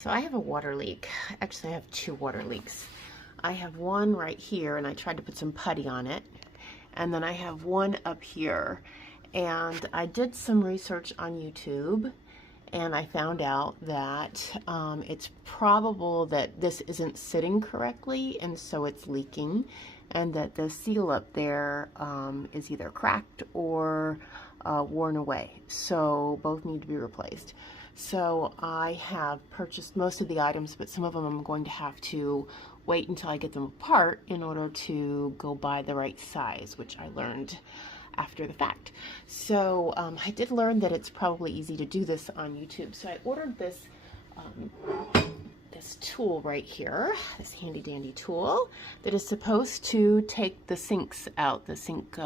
So I have a water leak. Actually, I have two water leaks. I have one right here, and I tried to put some putty on it. And then I have one up here. And I did some research on YouTube, and I found out that it's probable that this isn't sitting correctly, and so it's leaking, and that the seal up there is either cracked or worn away. So both need to be replaced. So I have purchased most of the items, but some of them I'm going to have to wait until I get them apart in order to go buy the right size, which I learned after the fact. So I did learn that it's probably easy to do this on YouTube. So I ordered this this tool right here, this handy dandy tool that is supposed to take the sinks out, the sink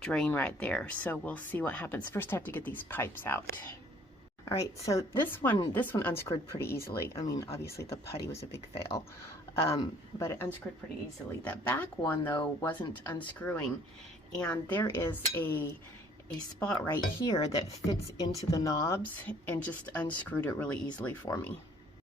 drain right there. So we'll see what happens. First I have to get these pipes out. All right, so this one unscrewed pretty easily. I mean, obviously the putty was a big fail, but it unscrewed pretty easily. That back one, though, wasn't unscrewing, and there is a spot right here that fits into the knobs and just unscrewed it really easily for me.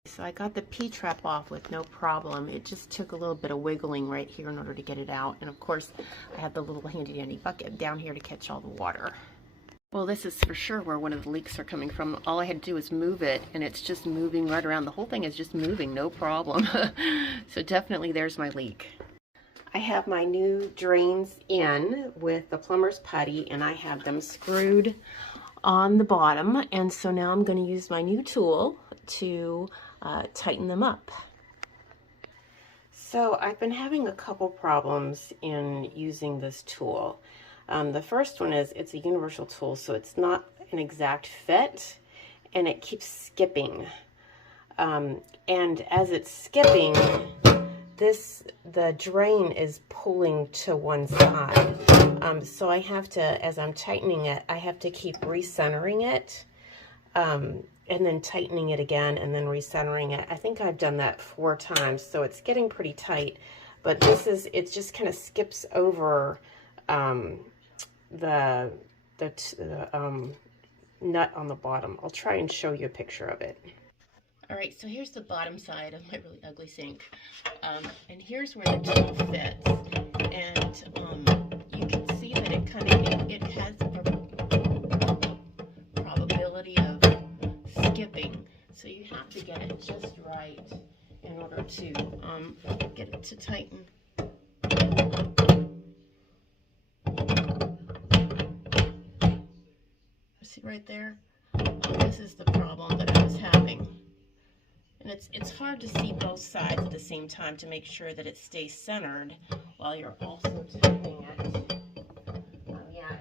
So I got the P-trap off with no problem. It just took a little bit of wiggling right here in order to get it out, and of course, I have the little handy dandy bucket down here to catch all the water. Well, this is for sure where one of the leaks are coming from. All I had to do was move it, and it's just moving right around. The whole thing is just moving, no problem. So definitely there's my leak. I have my new drains in with the plumber's putty, and I have them screwed on the bottom. And so now I'm going to use my new tool to tighten them up. So I've been having a couple problems in using this tool. The first one is it's a universal tool, so it's not an exact fit, and it keeps skipping. And as it's skipping, the drain is pulling to one side. So I have to, as I'm tightening it, I have to keep recentering it, and then tightening it again, and then recentering it. I think I've done that 4 times, so it's getting pretty tight. But it just kind of skips over the nut on the bottom. I'll try and show you a picture of it. All right, so here's the bottom side of my really ugly sink, and here's where the tool fits, and you can see that it has a probability of skipping, so you have to get it just right in order to get it to tighten. See right there? This is the problem that I was having. And it's hard to see both sides at the same time to make sure that it stays centered while you're also tightening it. Yeah,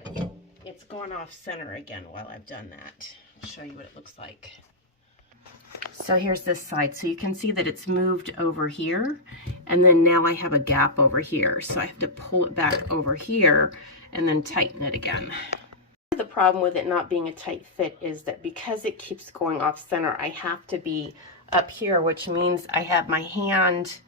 it's gone off center again while I've done that. I'll show you what it looks like. So here's this side. So you can see that it's moved over here, and then now I have a gap over here. So I have to pull it back over here and then tighten it again. The problem with it not being a tight fit is that because it keeps going off center, I have to be up here, which means I have my hand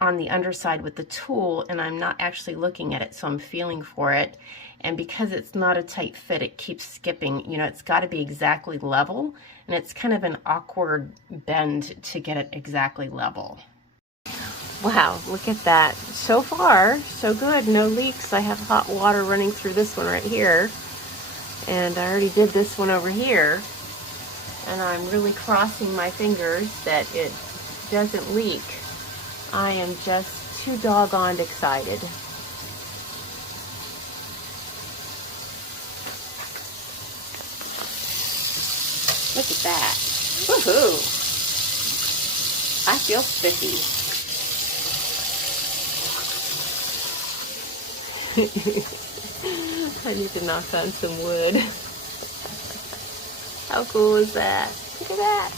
on the underside with the tool, and I'm not actually looking at it, so I'm feeling for it. And because it's not a tight fit, it keeps skipping. You know, it's got to be exactly level, and it's kind of an awkward bend to get it exactly level. Wow, look at that. So far, so good. No leaks. I have hot water running through this one right here. And I already did this one over here, and I'm really crossing my fingers that it doesn't leak. I am just too doggone excited. Look at that. Woohoo! I feel spiffy. I need to knock on some wood. How cool is that? Look at that.